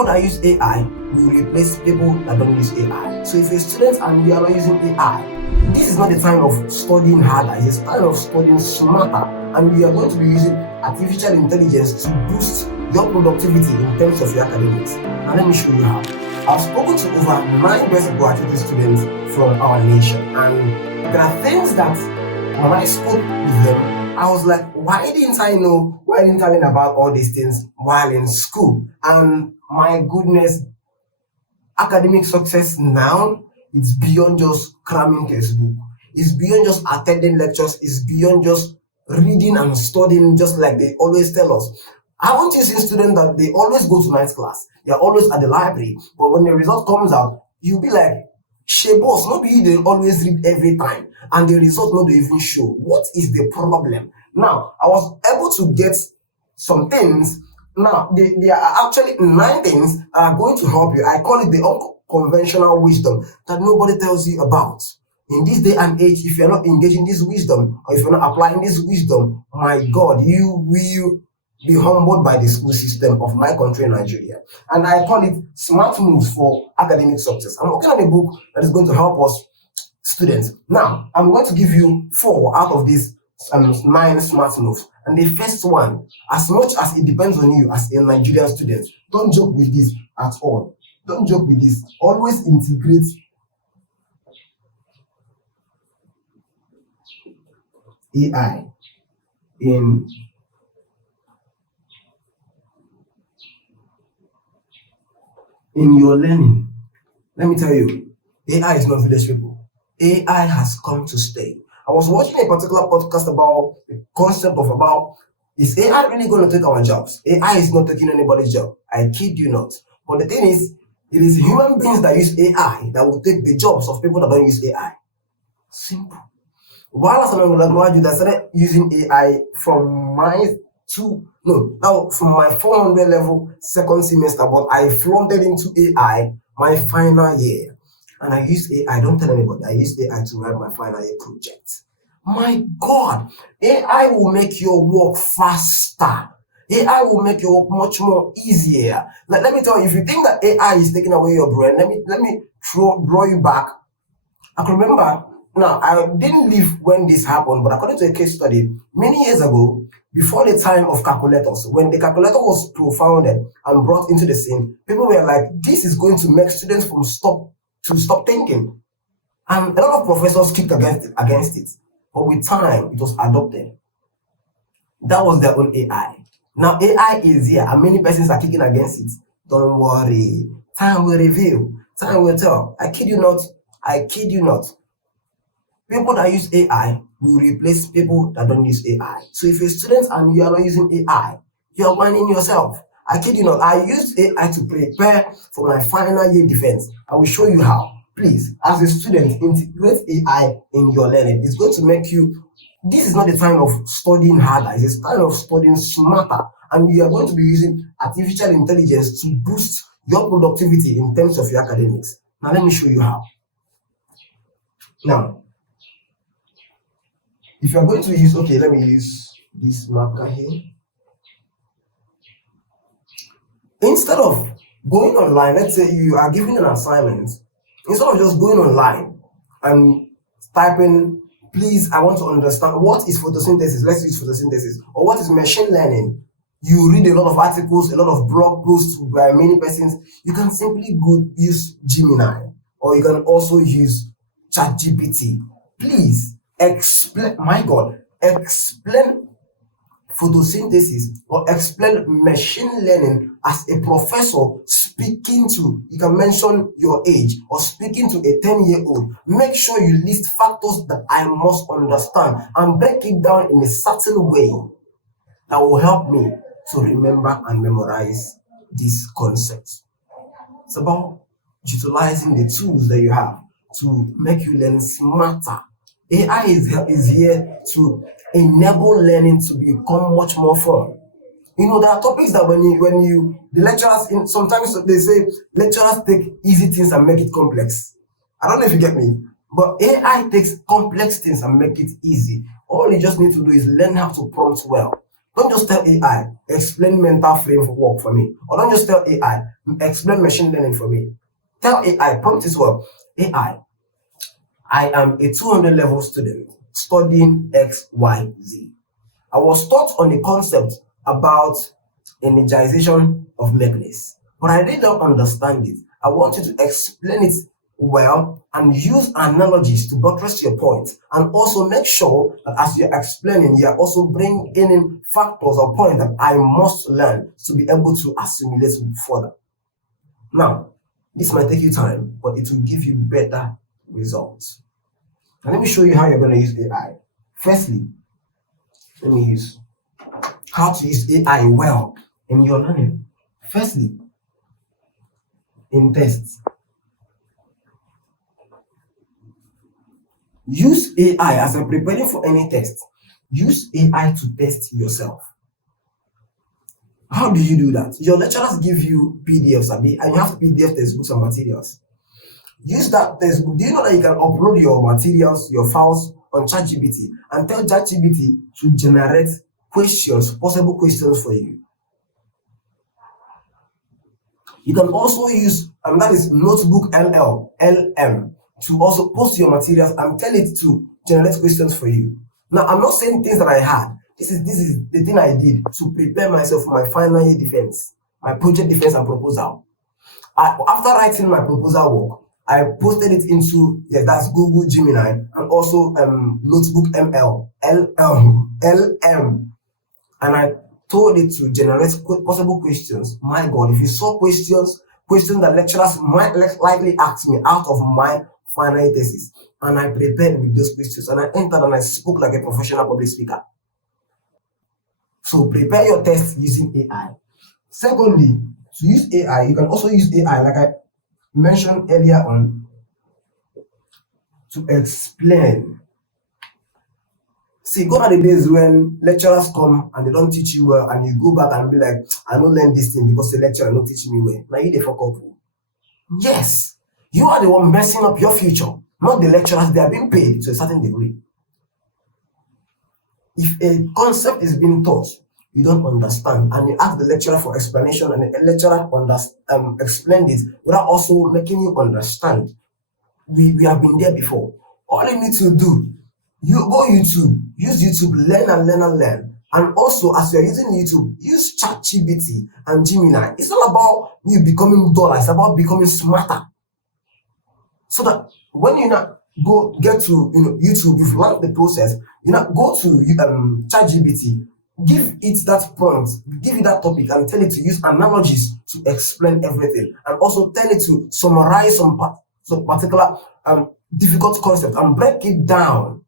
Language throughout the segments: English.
People that use AI will replace people that don't use AI. So if you're a student and you are not using AI, this is not the time of studying harder, it's the time of studying smarter. And we are going to be using artificial intelligence to boost your productivity in terms of your academics. Now let me show you how. I've spoken to over 9 best gratuity students from our nation, and there are things that when I spoke with them, I was like, why didn't I learn about all these things while in school? And my goodness, academic success now, it's beyond just cramming textbook. It's beyond just attending lectures. It's beyond just reading and studying, just like they always tell us. I want you see students that they always go to night class. They're always at the library. But when the result comes out, you'll be like, "She boss, not be they always read every time. And the result not even show. What is the problem?" Now, I was able to get some things. Now, there are actually 9 things that are going to help you. I call it the unconventional wisdom that nobody tells you about. In this day and age, if you're not engaging this wisdom, or if you're not applying this wisdom, my God, you will be humbled by the school system of my country, Nigeria. And I call it smart moves for academic success. I'm working on a book that is going to help us students. Now, I'm going to give you 4 out of these 9 smart moves. And the first one, as much as it depends on you as a Nigerian student, don't joke with this at all. Don't joke with this. Always integrate AI in your learning. Let me tell you, AI is not village people. AI has come to stay. I was watching a particular podcast about the concept of is AI really going to take our jobs? AI is not taking anybody's job. I kid you not. But the thing is, it is human beings that use AI that will take the jobs of people that don't use AI. Simple. While as an undergraduate, I started using AI from my 400 level second semester, but I flooded into AI my final year. And I used AI, don't tell anybody, I used AI to write my final year project. My God, AI will make your work faster. AI will make your work much more easier. Let me tell you, if you think that AI is taking away your brain, let me draw you back. I can remember, now I didn't live when this happened, but according to a case study, many years ago, before the time of calculators, when the calculator was propounded and brought into the scene, people were like, this is going to make students stop thinking. And a lot of professors kicked against it. But with time, it was adopted. That was their own AI. Now AI is here and many persons are kicking against it. Don't worry. Time will reveal. Time will tell. I kid you not. People that use AI will replace people that don't use AI. So if you're a student and you are not using AI, you are whining yourself. I kid you not. I used AI to prepare for my final year defense. I will show you how. Please, as a student, integrate AI in your learning. It's going to make you. This is not the time of studying harder. It's the time of studying smarter. And you are going to be using artificial intelligence to boost your productivity in terms of your academics. Now, let me show you how. Now, if you're going to use, let me use this marker here. Instead of going online, let's say you are given an assignment, instead of just going online and typing, please, I want to understand what is photosynthesis, let's use photosynthesis, or what is machine learning. You read a lot of articles, a lot of blog posts by many persons. You can simply use Gemini, or you can also use ChatGPT. Please explain photosynthesis or explain machine learning as a professor speaking to, you can mention your age or speaking to a 10-year-old. Make sure you list factors that I must understand and break it down in a certain way that will help me to remember and memorize these concepts. It's about utilizing the tools that you have to make you learn smarter. AI is here to enable learning to become much more fun. There are topics that the lecturers, sometimes they say lecturers take easy things and make it complex. I don't know if you get me, but AI takes complex things and make it easy. All you just need to do is learn how to prompt well. Don't just tell AI, explain mental framework for me. Or don't just tell AI, explain machine learning for me. Tell AI, prompt is what? AI, I am a 200 level student studying XYZ. I was taught on a concept about energization of mechanisms, but I did not understand it. I want you to explain it well and use analogies to buttress your point, and also make sure that as you're explaining, you're also bringing in factors or points that I must learn to be able to assimilate further. Now, this might take you time, but it will give you better results. And let me show you how you're going to use AI. Firstly, let me use how to use AI well in your learning. Firstly, in tests. Use AI as you're preparing for any test. Use AI to test yourself. How do you do that? Your lecturers give you PDFs, and you have PDF textbooks and materials. Use that textbook. Do you know that you can upload your materials, your files on ChatGPT and tell ChatGPT to generate questions, possible questions for you? You can also use, and that is Notebook LM, to also post your materials and tell it to generate questions for you. Now, I'm not saying things that I had. This is the thing I did to prepare myself for my final year defense, my project defense and proposal. After writing my proposal work, I posted it into, that's Google Gemini, and also Notebook LM, and I told it to generate possible questions. My God, if you saw questions that lecturers might likely ask me out of my final thesis, and I prepared with those questions, and I entered and I spoke like a professional public speaker. So prepare your test using AI. Secondly, to use AI, you can also use AI, like I mentioned earlier on, to explain. See, gone are the days when lecturers come and they don't teach you well, and you go back and be like, I don't learn this thing because the lecturer not teach me well. Now you the fuck up. Yes, you are the one messing up your future, not the lecturers. They are being paid to a certain degree. If a concept is being taught, you don't understand, and you ask the lecturer for explanation, and the lecturer explained it without also making you understand. We have been there before. All you need to do, you go YouTube, use YouTube, learn. And also, as you're using YouTube, use ChatGPT and Gemini. It's not about you becoming duller, it's about becoming smarter. So that when you now go get to YouTube, you've learned the process, you now go to ChatGPT, give it that prompt, give it that topic, and tell it to use analogies to explain everything, and also tell it to summarize some particular difficult concept and break it down.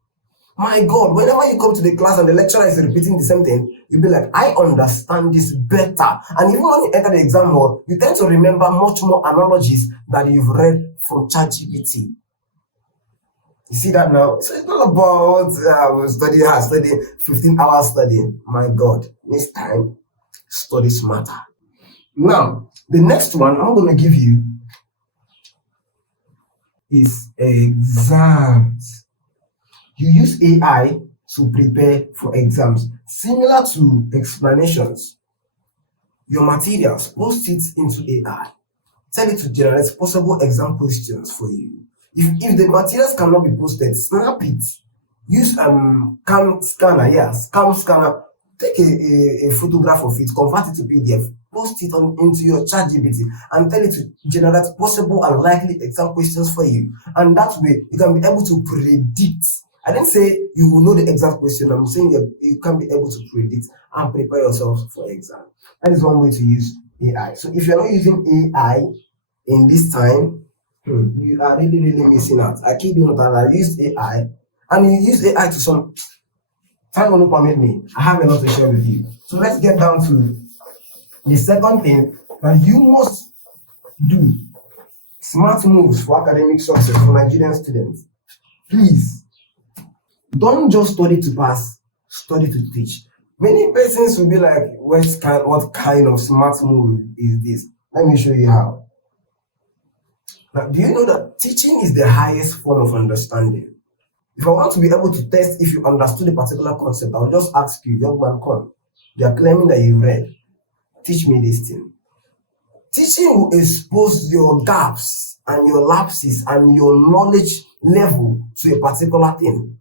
My God, whenever you come to the class and the lecturer is repeating the same thing, you'll be like, I understand this better. And even when you enter the exam hall, you tend to remember much more analogies that you've read from ChatGPT. You see that now? So it's not about studying 15 hours studying. My God, this time, study smarter. Now, the next one I'm going to give you is exams. You use AI to prepare for exams. Similar to explanations, your materials, post it into AI. Tell it to generate possible exam questions for you. If the materials cannot be posted, snap it. Use cam scanner. Take a photograph of it, convert it to PDF, post it into your ChatGPT, and tell it to generate possible and likely exam questions for you. And that way, you can be able to predict. I didn't say you will know the exact question. I'm saying you can be able to predict and prepare yourself for exam. That is one way to use AI. So if you're not using AI in this time, you are really missing out. I kid you not, I used AI, and you use AI to some. Time will not permit me. I have a lot to share with you. So let's get down to the second thing that you must do. Smart moves for academic success for Nigerian students. Please, don't just study to pass, study to teach. Many persons will be like, what kind of smart move is this? Let me show you how. Now, do you know that teaching is the highest form of understanding? If I want to be able to test if you understood a particular concept, I'll just ask you, young man, come. You are claiming that you read. Teach me this thing. Teaching will expose your gaps and your lapses and your knowledge level to a particular thing.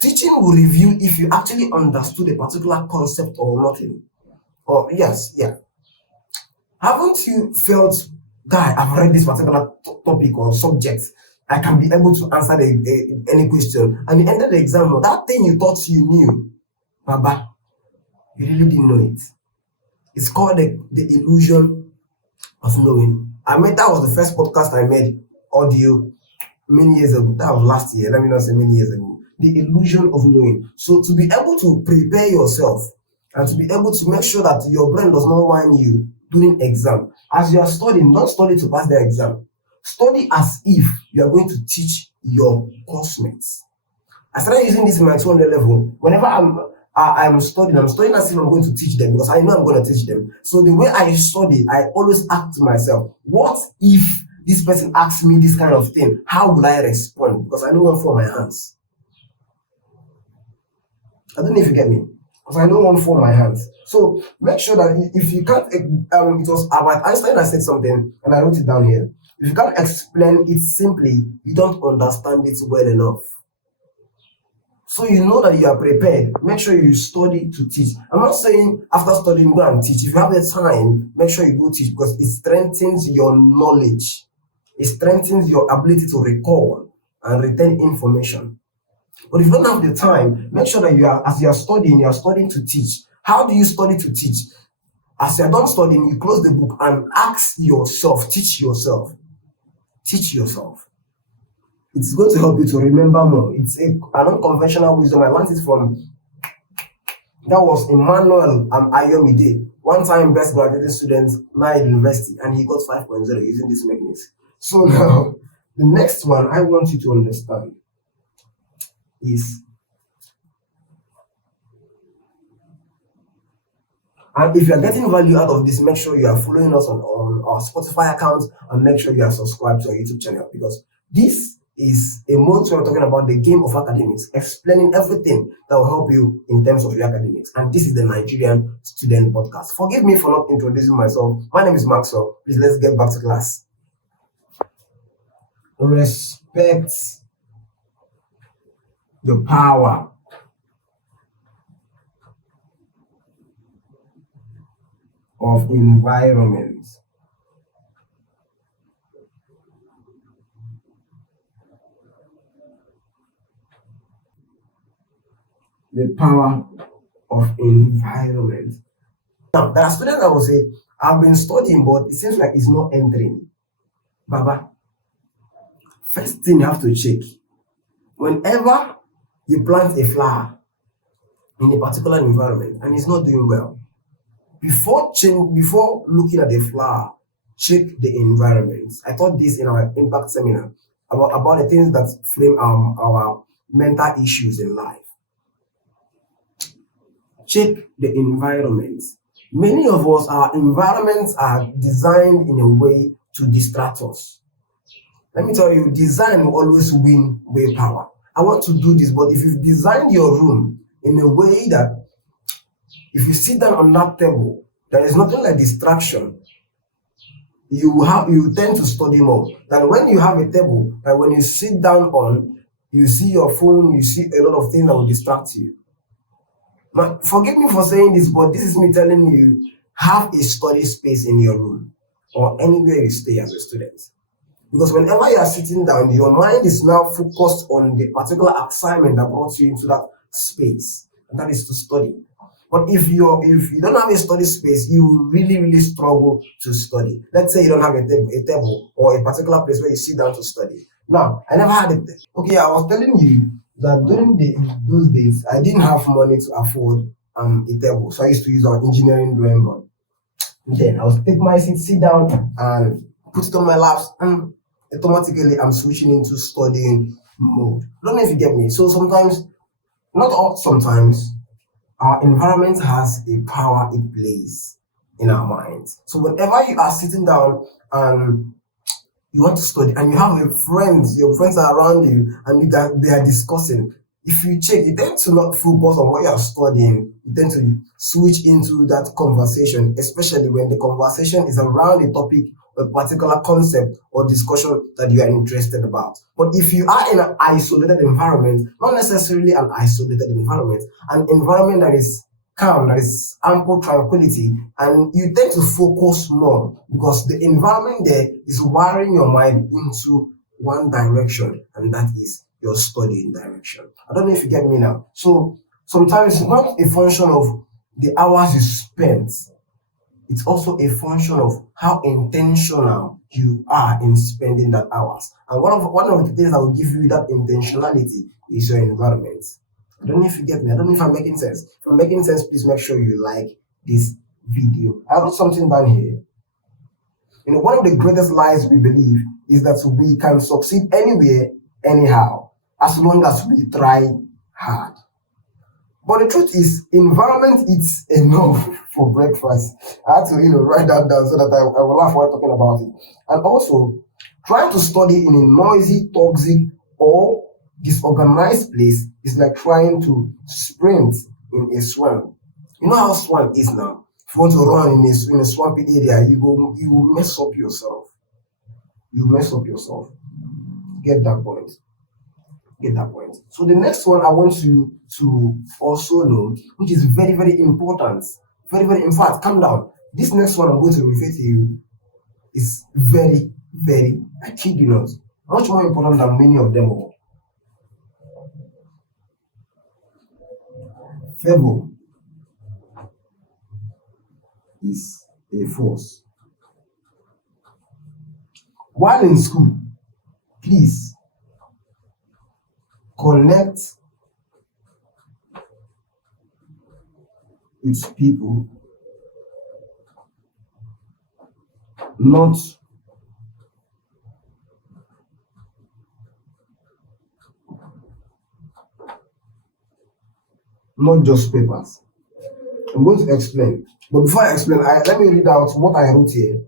Teaching will reveal if you actually understood a particular concept or nothing. Or yes, yeah. Haven't you felt, guy, I've read this particular topic or subject. I can be able to answer any question. And you ended the exam, that thing you thought you knew, Baba, you really didn't know it. It's called the illusion of knowing. That was the first podcast I made audio many years ago. That was last year. Let me not say many years ago. The illusion of knowing. So to be able to prepare yourself and to be able to make sure that your brain does not whine you during exam. As you are studying, don't study to pass the exam. Study as if you are going to teach your classmates. I started using this in my 200 level. Whenever I'm studying as if I'm going to teach them because I know I'm going to teach them. So the way I study, I always ask to myself, what if this person asks me this kind of thing? How will I respond? Because I know one for my hands. I don't know if you get me. Because I know one for my hands. So make sure that if you can't, it was Albert Einstein that said something, and I wrote it down here. If you can't explain it simply, you don't understand it well enough. So you know that you are prepared. Make sure you study to teach. I'm not saying after studying, go and teach. If you have the time, make sure you go teach because it strengthens your knowledge. It strengthens your ability to recall and retain information. But if you don't have the time, make sure that as you are studying to teach. How do you study to teach? As you are done studying, you close the book and ask yourself, teach yourself. Teach yourself. It's going to help you to remember more. It's an unconventional wisdom. I learned it from, that was Emmanuel Ayomide, one time best graduating student, Nile University, and he got 5.0 using this mechanism. So now, the next one I want you to understand is, and if you are getting value out of this, make sure you are following us on our Spotify account and make sure you are subscribed to our YouTube channel because this is a month where we're talking about the game of academics, explaining everything that will help you in terms of your academics. And this is the Nigerian Student Podcast. Forgive me for not introducing myself. My name is Maxwell. Please let's get back to class. Respect the power of environment. The power of environment. Now, there are students that will say, I've been studying, but it seems like it's not entering. Baba, first thing you have to check, whenever you plant a flower in a particular environment and it's not doing well, before looking at the flower, check the environment. I taught this in our impact seminar about the things that frame our mental issues in life. Check the environment. Many of us, our environments are designed in a way to distract us. Let me tell you, design will always win willpower. I want to do this, but if you design your room in a way that if you sit down on that table, there is nothing like distraction, you tend to study more than when you have a table that when you sit down on, you see your phone, you see a lot of things that will distract you. Now, forgive me for saying this, but this is me telling you, have a study space in your room or anywhere you stay as a student. Because whenever you are sitting down, your mind is now focused on the particular assignment that brought you into that space, and that is to study. But if you don't have a study space, you will really, really struggle to study. Let's say you don't have a table or a particular place where you sit down to study. Now, I never had it. Okay, I was telling you that during those days, I didn't have money to afford a table. So I used to use our engineering drawing board. Then I was take my seat, sit down, and put it on my laps, and automatically I'm switching into studying mode. I don't know if you get me. So sometimes, not all, sometimes, our environment has a power it plays in our minds. So whenever you are sitting down and you want to study and you have your friends are around you and they are discussing, if you check, you tend to not focus on what you are studying. You tend to switch into that conversation, especially when the conversation is around a topic, a particular concept or discussion that you are interested about. But if you are in an isolated environment, not necessarily an isolated environment, an environment that is calm, that is ample tranquility, and you tend to focus more because the environment there is wiring your mind into one direction, and that is your studying direction. I don't know if you get me now. So sometimes it's not a function of the hours you spent, it's also a function of how intentional you are in spending that hours. And one of the things that will give you that intentionality is your environment. I don't know if you get me. I don't know if I'm making sense. If I'm making sense, please make sure you like this video. I wrote something down here. One of the greatest lies we believe is that we can succeed anywhere, anyhow, as long as we try hard. But the truth is, environment is enough for breakfast. I had to, write that down so that I will laugh while talking about it. And also, trying to study in a noisy, toxic, or disorganized place is like trying to sprint in a swamp. You know how swamp is now. If you want to run in a swampy area, you will mess up yourself. You mess up yourself. Get that point. So the next one I want you to also know, which is very, very important. Very, very, in fact, calm down. This next one I'm going to refer to you is very, very, I kid you not, much more important than many of them all. Favor is a force. While in school, please connect with people, not just papers. I'm going to explain. But before I explain, let me read out what I wrote here.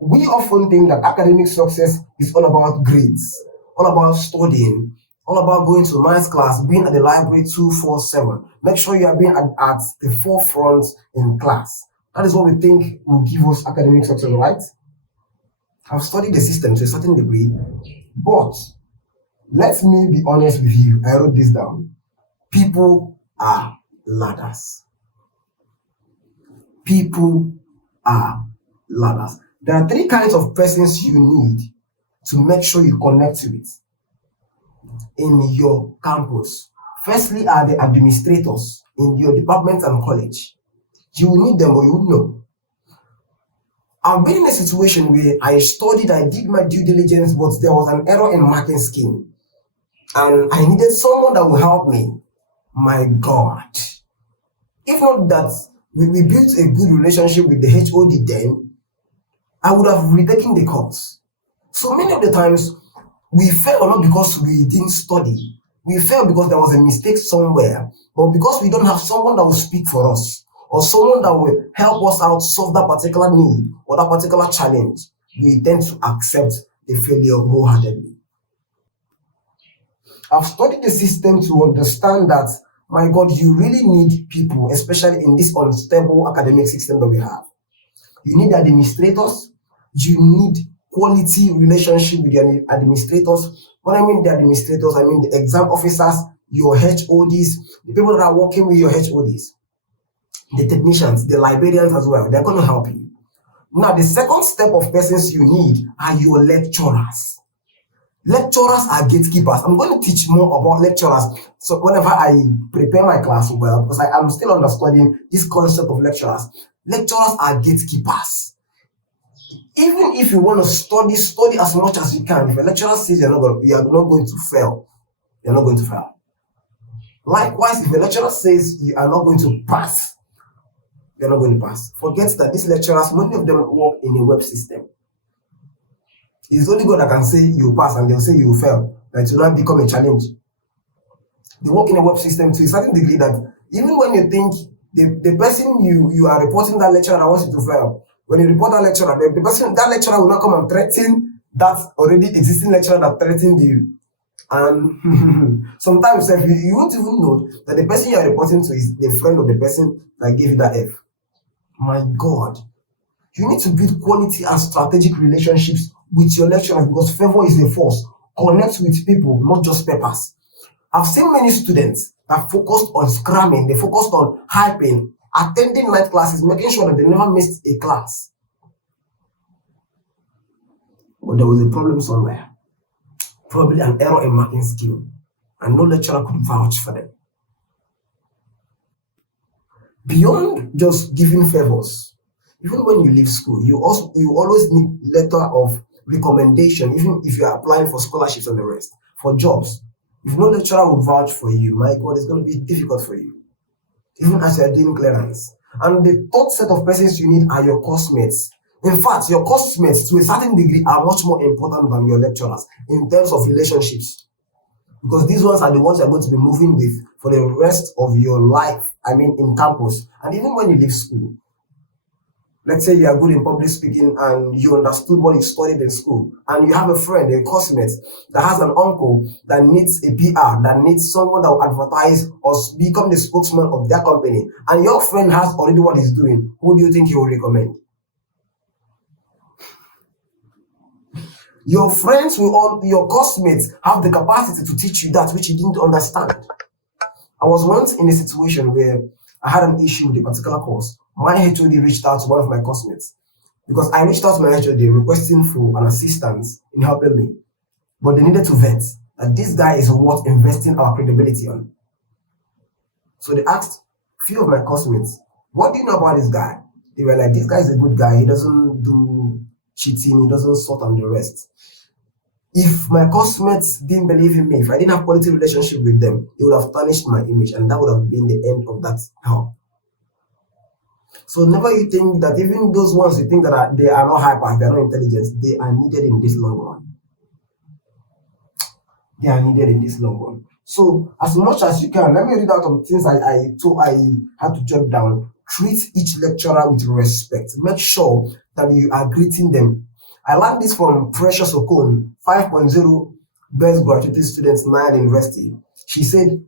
We often think that academic success is all about grades, all about studying, all about going to nice class, being at the library 247. Make sure you are being at the forefront in class. That is what we think will give us academic success, right? I've studied the system to a certain degree, but let me be honest with you. I wrote this down. People are ladders. People are ladders. There are three kinds of persons you need to make sure you connect with in your campus. Firstly are the administrators in your department and college. You will need them or you will know. I've been in a situation where I studied, I did my due diligence, but there was an error in marking scheme. And I needed someone that will help me. My God. If not that we built a good relationship with the HOD then, I would have retaken the course. So many of the times, we fail not because we didn't study. We fail because there was a mistake somewhere, but because we don't have someone that will speak for us, or someone that will help us out solve that particular need or that particular challenge, we tend to accept the failure wholeheartedly. I've studied the system to understand that, my God, you really need people, especially in this unstable academic system that we have. You need administrators. You need quality relationship with the administrators. When I mean the administrators, I mean the exam officers, your HODs, the people that are working with your HODs, the technicians, the librarians as well. They're going to help you. Now, the second step of persons you need are your lecturers. Lecturers are gatekeepers. I'm going to teach more about lecturers. So whenever I prepare my class well, because I'm still understanding this concept of lecturers. Lecturers are gatekeepers. Even if you want to study as much as you can. If a lecturer says you are not going to fail, you're not going to fail. Likewise, if a lecturer says you are not going to pass, you're not going to pass. Forget that these lecturers, many of them work in a web system. It's only God that can say you pass and they'll say you fail. That will not become a challenge. They work in a web system to a certain degree that even when you think the person you are reporting that lecturer wants you to fail, when you report that lecturer, that lecturer will not come and threaten that already existing lecturer that threatened you. And sometimes you won't even know that the person you are reporting to is the friend of the person that gave you that F. My God, you need to build quality and strategic relationships with your lecturers because favor is a force. Connect with people, not just papers. I've seen many students that focused on scramming, they focused on hyping, attending night classes, making sure that they never missed a class. But there was a problem somewhere, probably an error in marking skill, and no lecturer could vouch for them. Beyond just giving favors, even when you leave school, you always need letter of recommendation, even if you are applying for scholarships and the rest, for jobs. If no lecturer will vouch for you, my God, it's going to be difficult for you, even as you are doing clearance. And the third set of persons you need are your course mates. In fact, your course mates, to a certain degree, are much more important than your lecturers in terms of relationships. Because these ones are the ones you're going to be moving with for the rest of your life, in campus. And even when you leave school, let's say you are good in public speaking and you understood what you studied in school, and you have a friend, a classmate, that has an uncle that needs a PR, that needs someone that will advertise or become the spokesman of their company, and your friend has already what he's doing, who do you think he will recommend? Your friends your classmates have the capacity to teach you that which you didn't understand. I was once in a situation where I had an issue with a particular course. My HOD reached out to one of my classmates because I reached out to my HOD requesting for an assistance in helping me. But they needed to vet that this guy is worth investing our credibility on. So they asked a few of my classmates, what do you know about this guy? They were like, this guy is a good guy. He doesn't do cheating. He doesn't sort on the rest. If my classmates didn't believe in me, if I didn't have quality relationship with them, it would have tarnished my image, and that would have been the end of that help. So never you think that even those ones you think that they are not hyper, they are not intelligent, they are needed in this long run. They are needed in this long run. So as much as you can, let me read out some things I had to jot down. Treat each lecturer with respect. Make sure that you are greeting them. I learned this from Precious Okon, 5.0 best graduating students, Nile University. She said,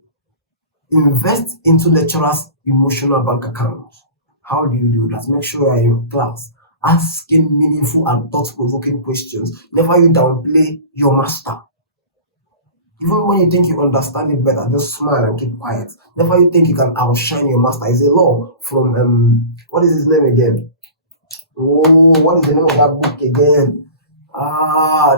invest into lecturers' emotional bank accounts. How do you do that? Make sure you are in class, asking meaningful and thought-provoking questions. Never you downplay your master. Even when you think you understand it better, just smile and keep quiet. Never you think you can outshine your master. It's a law from, what is his name again? Oh, what is the name of that book again?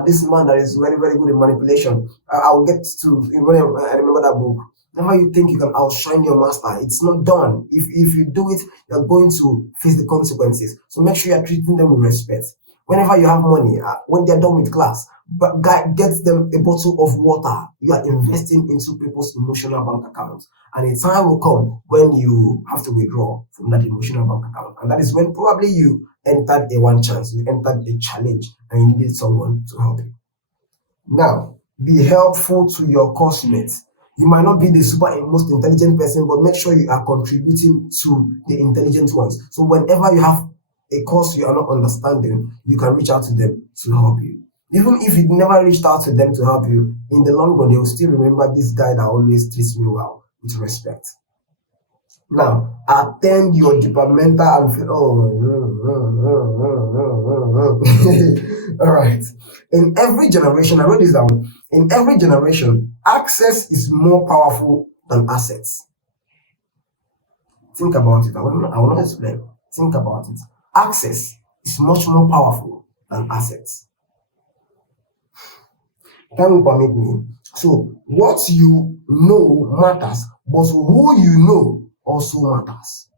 This man that is very, very good in manipulation. I'll get to when I remember that book. Never you think you can outshine your master. It's not done. If you do it, you're going to face the consequences. So make sure you're treating them with respect. Whenever you have money, when they're done with class, but get them a bottle of water. You are investing into people's emotional bank accounts. And a time will come when you have to withdraw from that emotional bank account. And that is when probably you entered a one chance, you entered a challenge, and you needed someone to help you. Now, be helpful to your course mates. You might not be the most intelligent person, but make sure you are contributing to the intelligent ones. So whenever you have a course you are not understanding, you can reach out to them to help you. Even if you never reached out to them to help you, in the long run, they will still remember this guy that always treats me well with respect. Now, attend your departmental and feel, all right. In every generation, I wrote this down. In every generation, access is more powerful than assets. Think about it. I will not explain. Think about it. Access is much more powerful than assets. Can you permit me? So, what you know matters, but who you know also matters.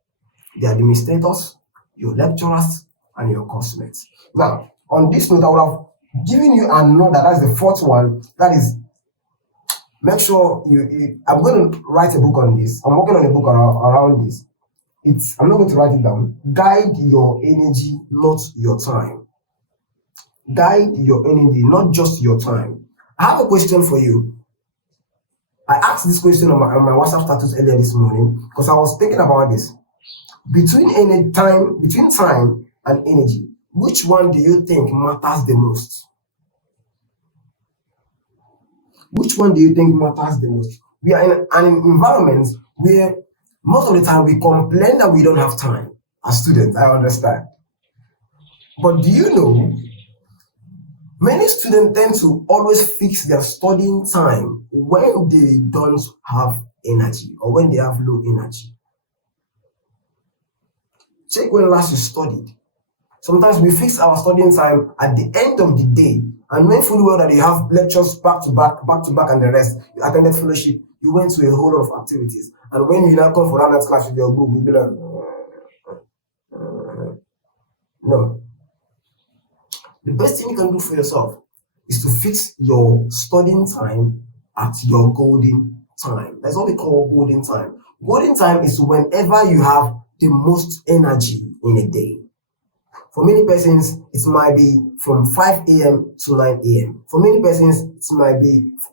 The administrators, your lecturers, and your course mates. Now, on this note, I would have given you another, that's the fourth one, that is, make sure I'm going to write a book on this. I'm working on a book around this. I'm not going to write it down. Guide your energy, not your time. Guide your energy, not just your time. I have a question for you. I asked this question on my WhatsApp status earlier this morning because I was thinking about this. Between time and energy, which one do you think matters the most? Which one do you think matters the most? We are in an environment where most of the time we complain that we don't have time as students. I understand. But do you know many students tend to always fix their studying time when they don't have energy or when they have low energy? Check when last you studied. Sometimes we fix our studying time at the end of the day, and when fully well that you have lectures back to back, and the rest, you attended fellowship, you went to a whole lot of activities, and when you now come for that next class with your book, you'll be like, no. The best thing you can do for yourself is to fix your studying time at your golden time. That's what we call golden time. Golden time is whenever you have the most energy in a day. For many persons, it might be from 5 a.m. to 9 a.m. For many persons,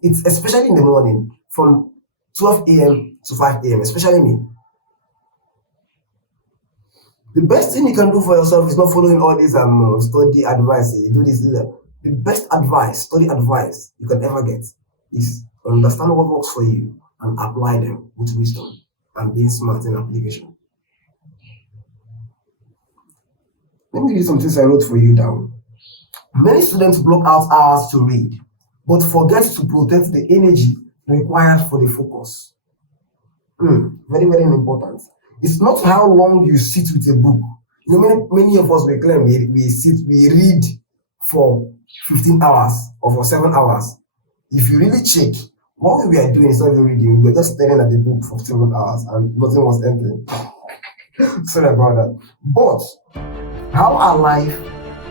it's especially in the morning, from 12 a.m. to 5 a.m., especially me. The best thing you can do for yourself is not following all these study advice. You do this. The best advice, study advice you can ever get is understand what works for you and apply them with wisdom and being smart in application. Let me give you some things I wrote for you down. Many students block out hours to read, but forget to protect the energy required for the focus. Very, very important. It's not how long you sit with a book. You know, many of us we claim we read for 15 hours or for 7 hours. If you really check, what we are doing is not even reading. We are just staring at the book for 7 hours and nothing was entering. Sorry about that. But how alive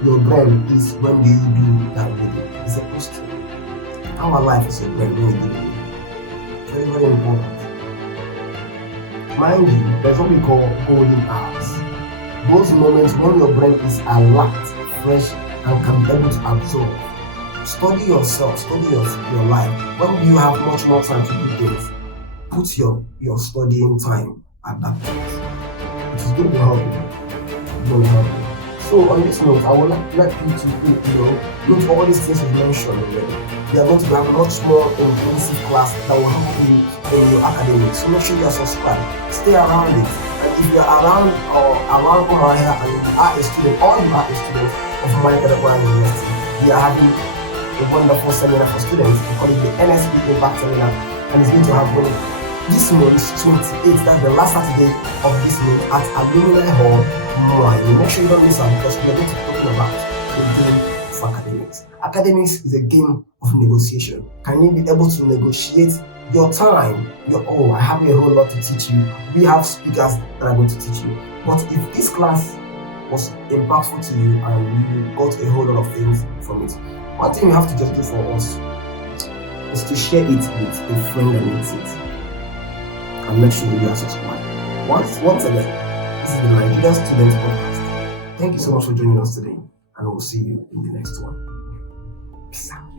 your brain is when you do that reading is a question. How alive is your brain when you do reading? Very, very important. Mind you, there's what we call golden hours. Those moments when your brain is alert, fresh, and can be able to absorb. Study yourself, study your life. When you have much more time to do things, put your studying time at that point. It is going to help you. So on this note, I would like you to note all these things we mentioned already. We are going to have much more intensive class that will help you in your academics. So make sure you are subscribed. Stay around it. And if you are around Umuahia and you are a student or you are a student of Mayagadagwa University, we are having a wonderful seminar for students. We call it the NSP Impact Seminar, and it's going to happen this month, 28th. That's the last Saturday of this month at Alumni Hall. Make sure you don't miss out because we are going to be talking about the game of academics. Academics is a game of negotiation. Can you be able to negotiate your time? I have a whole lot to teach you. We have speakers that are going to teach you. But if this class was impactful to you and you got a whole lot of things from it, one thing you have to just do for us is to share it with a friend that needs it. And make sure you are subscribed. Once again, this is the Nigerian Students Podcast. Thank you so much for joining us today, and we'll see you in the next one. Peace out.